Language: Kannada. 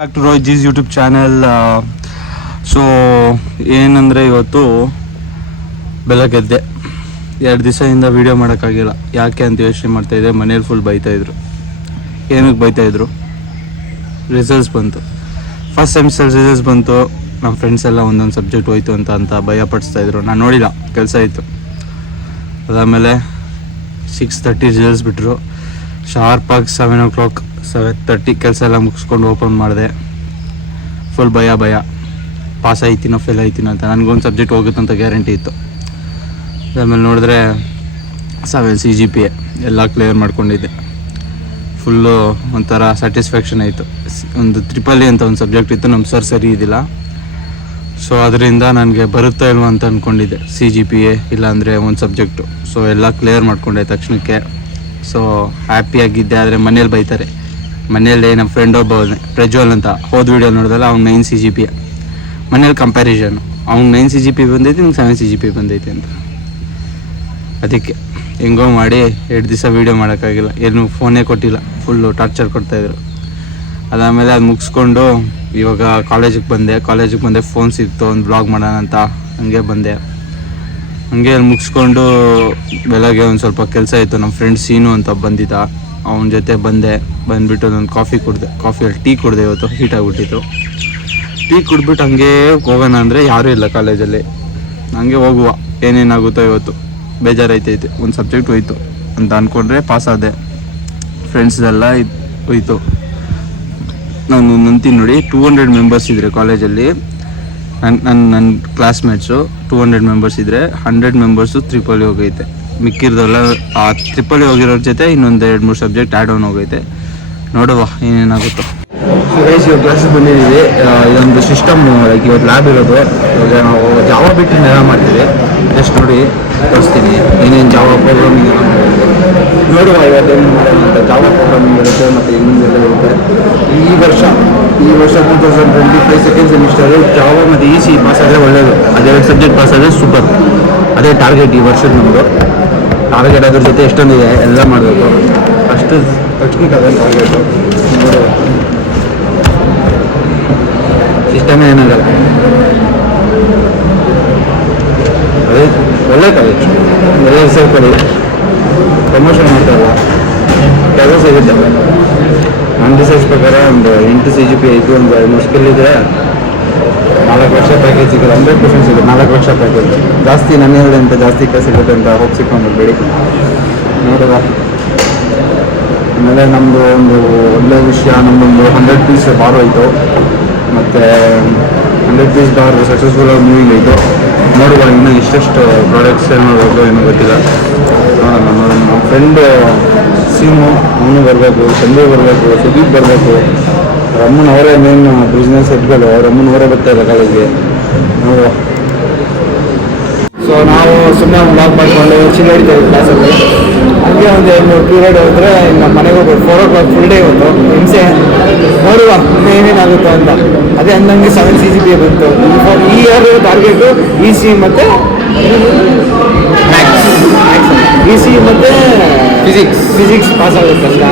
ಬ್ಯಾಕ್ ಟು ರೋಯ್ ಜೀಸ್ ಯೂಟ್ಯೂಬ್ ಚಾನೆಲ್. ಸೊ ಏನಂದರೆ ಇವತ್ತು ಬೆಳಗ್ಗೆದ್ದೆ 2 ದಿವಸದಿಂದ ವೀಡಿಯೋ ಮಾಡೋಕ್ಕಾಗಿಲ್ಲ. ಯಾಕೆ ಅಂತ ಯೋಚನೆ ಮಾಡ್ತಾಯಿದ್ದೆ. ಮನೇಲಿ ಫುಲ್ ಬೈತಾಯಿದ್ರು. ಏನಕ್ಕೆ ಬೈತಾಯಿದ್ರು? ರಿಸಲ್ಟ್ಸ್ ಬಂತು, ಫಸ್ಟ್ ಸೆಮಿಸ್ಟರ್ ರಿಸಲ್ಟ್ಸ್ ಬಂತು. ನಮ್ಮ ಫ್ರೆಂಡ್ಸ್ ಎಲ್ಲ ಒಂದೊಂದು ಸಬ್ಜೆಕ್ಟ್ ಹೋಯ್ತು ಅಂತ ಭಯಪಡಿಸ್ತಾಯಿದ್ರು. ನಾನು ನೋಡಿಲ್ಲ, ಕೆಲಸ ಇತ್ತು. ಅದಾದಮೇಲೆ 6:30 ರಿಸಲ್ಟ್ಸ್ ಬಿಟ್ಟರು. ಶಾರ್ಪಾಗಿ 7 o'clock 7:30 ಕೆಲಸ ಎಲ್ಲ ಮುಗಿಸ್ಕೊಂಡು ಓಪನ್ ಮಾಡಿದೆ. ಫುಲ್ ಭಯ ಪಾಸ್ ಆಯ್ತೀನೋ ಫೇಲ್ ಆಯ್ತೀನೋ ಅಂತ. ನನಗೊಂದು ಸಬ್ಜೆಕ್ಟ್ ಹೋಗುತ್ತಂತ ಗ್ಯಾರಂಟಿ ಇತ್ತು. ಆಮೇಲೆ ನೋಡಿದ್ರೆ 7 CGPA ಎಲ್ಲ ಕ್ಲಿಯರ್ ಮಾಡ್ಕೊಂಡಿದ್ದೆ. ಫುಲ್ಲು ಒಂಥರ ಸ್ಯಾಟಿಸ್ಫ್ಯಾಕ್ಷನ್ ಆಯಿತು. ಒಂದು EEE ಅಂತ ಒಂದು ಸಬ್ಜೆಕ್ಟ್ ಇತ್ತು, ನಮ್ಮ ಸರ್ ಸರಿ ಇದ್ದಿಲ್ಲ. ಸೊ ಅದರಿಂದ ನನಗೆ ಬರುತ್ತಾ ಇಲ್ವ ಅಂತ ಅಂದ್ಕೊಂಡಿದ್ದೆ, CGPA ಇಲ್ಲಾಂದರೆ ಒಂದು ಸಬ್ಜೆಕ್ಟು. ಸೊ ಎಲ್ಲ ಕ್ಲಿಯರ್ ಮಾಡ್ಕೊಂಡೆ ತಕ್ಷಣಕ್ಕೆ. ಸೊ ಹ್ಯಾಪಿಯಾಗಿದ್ದೆ. ಆದರೆ ಮನೇಲಿ ಬೈತಾರೆ. ಮನೇಲಿ ನಮ್ಮ ಫ್ರೆಂಡ್ ಒಬ್ಬ ಪ್ರಜ್ವಲ್ ಅಂತ ಹೋದ ವೀಡಿಯೋ ನೋಡಿದಲ್ಲ, ಅವ್ನು 9 CGPA. ಮನೇಲಿ ಕಂಪ್ಯಾರಿಸನ್, ಅವ್ನು 9 CGPA ಬಂದೈತಿ, ನಿಮ್ಗೆ 7 CGPA ಬಂದೈತಿ ಅಂತ. ಅದಕ್ಕೆ ಹೆಂಗೋ ಮಾಡಿ 2 ದಿವಸ ವೀಡಿಯೋ ಮಾಡೋಕ್ಕಾಗಿಲ್ಲ. ಏನು ಫೋನೇ ಕೊಟ್ಟಿಲ್ಲ, ಫುಲ್ಲು ಟಾರ್ಚರ್ ಕೊಡ್ತಾಯಿದ್ರು. ಅದಾದಮೇಲೆ ಅದು ಮುಗಿಸ್ಕೊಂಡು ಇವಾಗ ಕಾಲೇಜಿಗೆ ಬಂದೆ. ಫೋನ್ ಸಿಕ್ತು, ಒಂದು ಬ್ಲಾಗ್ ಮಾಡೋಣ ಅಂತ ಹಂಗೆ ಬಂದೆ. ಹಂಗೆ ಅಲ್ಲಿ ಮುಗಿಸ್ಕೊಂಡು ಬೆಳಗ್ಗೆ ಒಂದು ಸ್ವಲ್ಪ ಕೆಲಸ ಇತ್ತು. ನಮ್ಮ ಫ್ರೆಂಡ್ ಸೀನು ಅಂತ ಬಂದಿದ್ದ, ಅವನ ಜೊತೆ ಬಂದುಬಿಟ್ಟು ನಾನು ಕಾಫಿಯಲ್ಲಿ ಟೀ ಕುಡಿದೆ. ಇವತ್ತು ಹೀಟ್ ಆಗಿಬಿಟ್ಟಿತ್ತು. ಟೀ ಕುಡಿದ್ಬಿಟ್ಟು ಹಂಗೆ ಹೋಗೋಣ ಅಂದರೆ ಯಾರೂ ಇಲ್ಲ ಕಾಲೇಜಲ್ಲಿ. ಹಂಗೆ ಹೋಗುವ, ಏನೇನಾಗುತ್ತೋ ಇವತ್ತು. ಬೇಜಾರೈತೈತೆ, ಒಂದು ಸಬ್ಜೆಕ್ಟ್ ಹೋಯ್ತು ಅಂತ ಅಂದ್ಕೊಂಡ್ರೆ ಪಾಸ್ ಆದೆ. ಫ್ರೆಂಡ್ಸ್ದೆಲ್ಲ ಹೋಯ್ತು. ನಾನು ನಂತೀನಿ ನೋಡಿ, 200 ಮೆಂಬರ್ಸ್ ಇದ್ದರೆ ಕಾಲೇಜಲ್ಲಿ. ನನ್ನ ಕ್ಲಾಸ್ಮೇಟ್ಸು 200 ಮೆಂಬರ್ಸ್ ಇದ್ದರೆ 100 ಮೆಂಬರ್ಸು EEE ಹೋಗೈತೆ. ಮಿಕ್ಕಿರೋದೆಲ್ಲ ಆ EEE ಹೋಗಿರೋರ ಜೊತೆ ಇನ್ನೊಂದು 2-3 ಸಬ್ಜೆಕ್ಟ್ ಆ್ಯಡ್ ಆನ್ ಹೋಗೈತೆ. ನೋಡುವ ಏನೇನಾಗುತ್ತೋ. ಇವಾಗ ಕ್ಲಾಸಿಗೆ ಬಂದಿದ್ದೀವಿ. ಇದೊಂದು ಸಿಸ್ಟಮ್, ಇವತ್ತು ಲ್ಯಾಬ್ ಇರೋದು. ಇವಾಗ ನಾವು ಜಾವಾ ಬಿಟ್ಟು ನೆಲ ಮಾಡ್ತೀವಿ. ಜಸ್ಟ್ ನೋಡಿ ತೋರಿಸ್ತೀನಿ ಏನೇನು ಜಾವಾ ಪ್ರೋಗ್ರಾಮಿಂಗ್ ನೋಡುವ. ಇವತ್ತೇನು ಅಂತ ಜಾವಾ ಪ್ರೋಗ್ರಾಮಿಂಗ್ ಇರುತ್ತೆ ಮತ್ತು ಇನ್ನೊಂದೆಲ್ಲ ಇರುತ್ತೆ. ಈ ವರ್ಷ 2025 ಸೆಕೆಂಡ್ ಸೆಮಿಸ್ಟರು ಜಾವಾ ಮತ್ತು EC ಪಾಸ್ ಆದರೆ ಒಳ್ಳೆಯದು. ಅದೆರಡು ಸಬ್ಜೆಕ್ಟ್ ಪಾಸ್ ಆದರೆ ಸೂಪರ್. ಅದೇ ಟಾರ್ಗೆಟ್ ಈ ವರ್ಷದ ನಮ್ಮದು. ಟಾರ್ಗೆಟ್ ಅದ್ರ ಜೊತೆ ಎಷ್ಟೊಂದಿದೆ ಎಲ್ಲ ಮಾಡಬೇಕು. ಅಷ್ಟು ಟೆಕ್ನಿಕ್ ಅದೇ ಟಾರ್ಗೆಟು. ನೋಡುವ, ಸಿಸ್ಟಮೇ ಏನಾಗಲ್ಲ. ಅದೇ ಒಳ್ಳೆ ಕಾಲೇಜ್, ಒಳ್ಳೆ ಸೇರ್ಕೊಳ್ಳಿ. ಪ್ರಮೋಷನ್ ಮಾಡ್ತಾರಲ್ಲ, ಕೆಲಸ ಸಿಗುತ್ತೆ. ನನ್ನ ರಿಸರ್ಚ್ ಪ್ರಕಾರ ಒಂದು 8 CGPA ಐತಿ, ಒಂದು 2 ಸ್ಕಿಲ್ ಇದೆ, 4 ಲಕ್ಷ ಪ್ಯಾಕೇಜ್ ಸಿಗುತ್ತೆ. 100% ಸಿಗುತ್ತೆ. 4 ಲಕ್ಷ ಪ್ಯಾಕೇಜ್ ಜಾಸ್ತಿ. ನನ್ನ ಅಂತ ಜಾಸ್ತಿ ಕೆಲಸ ಸಿಗುತ್ತೆ ಅಂತ ಹೋಗ್ಸಿಕೊಂಡು ಬೇಡಿ ನೋಡುವ. ಆಮೇಲೆ ನಮ್ಮದು ಒಂದು ಒಳ್ಳೆಯ ವಿಷಯ, ನಮ್ಮದೊಂದು 100 ಪೀಸ್ ಬಾರ್ ಹೋಯಿತು. ಮತ್ತು 100 ಪೀಸ್ ಬಾರ್ ಸಕ್ಸಸ್ಫುಲ್ಲಾಗಿ ಮೂವಿಂಗ್ ಆಯಿತು. ನೋಡುವ ಇನ್ನೂ ಎಷ್ಟೆಷ್ಟು ಪ್ರಾಡಕ್ಟ್ಸ್ ಏನು ಮಾಡಬೇಕು ಏನೋ ಗೊತ್ತಿಲ್ಲ. ನೋಡೋಣ. ನಮ್ಮ ಫ್ರೆಂಡ್ ಸೀಮು ಅವನು ಬರಬೇಕು, ಸಂಜಯ್ ಬರಬೇಕು, ಸುದೀಪ್ ಬರಬೇಕು. ಅವರೇ ಮೇನ್ ಬಿಸ್ನೆಸ್ ಹೆಡ್ಗಳು. ಅವರೇ ಬರ್ತಾಯಿಲ್ಲ ಕಾಲೇಜ್ಗೆ. ನೋಡುವ. ಸೊ ನಾವು ಸುಮ್ಮನೆ ಒಂದು ಬ್ಲಾಗ್ ಮಾಡಿಕೊಂಡು ಚಿಲ್ಲ ಹಿಡಿತೇವೆ ಕ್ಲಾಸಲ್ಲಿ. ಹಂಗೆ ಒಂದು 2-3 ಪೀರಿಯಡ್ ಹೋದರೆ ನಮ್ಮ ಮನೆಗೆ ಹೋಗ್ಬೋದು. 4 o'clock ಫುಲ್ ಡೇ ಇವತ್ತು ಹಿಂಸೆ. ನೋಡುವ ಏನೇನಾಗುತ್ತೋ ಅಂತ. ಅದೇ ಅಂದಂಗೆ 7 CGPA ಬಂತು. ಈ ಇಯರ್ ಟಾರ್ಗೆಟು EC ಮತ್ತು ಮ್ಯಾಥ್ಸ್, EC ಮತ್ತು ಫಿಸಿಕ್ಸ್ ಪಾಸ್ ಆಗುತ್ತೆ ಅಷ್ಟೇ.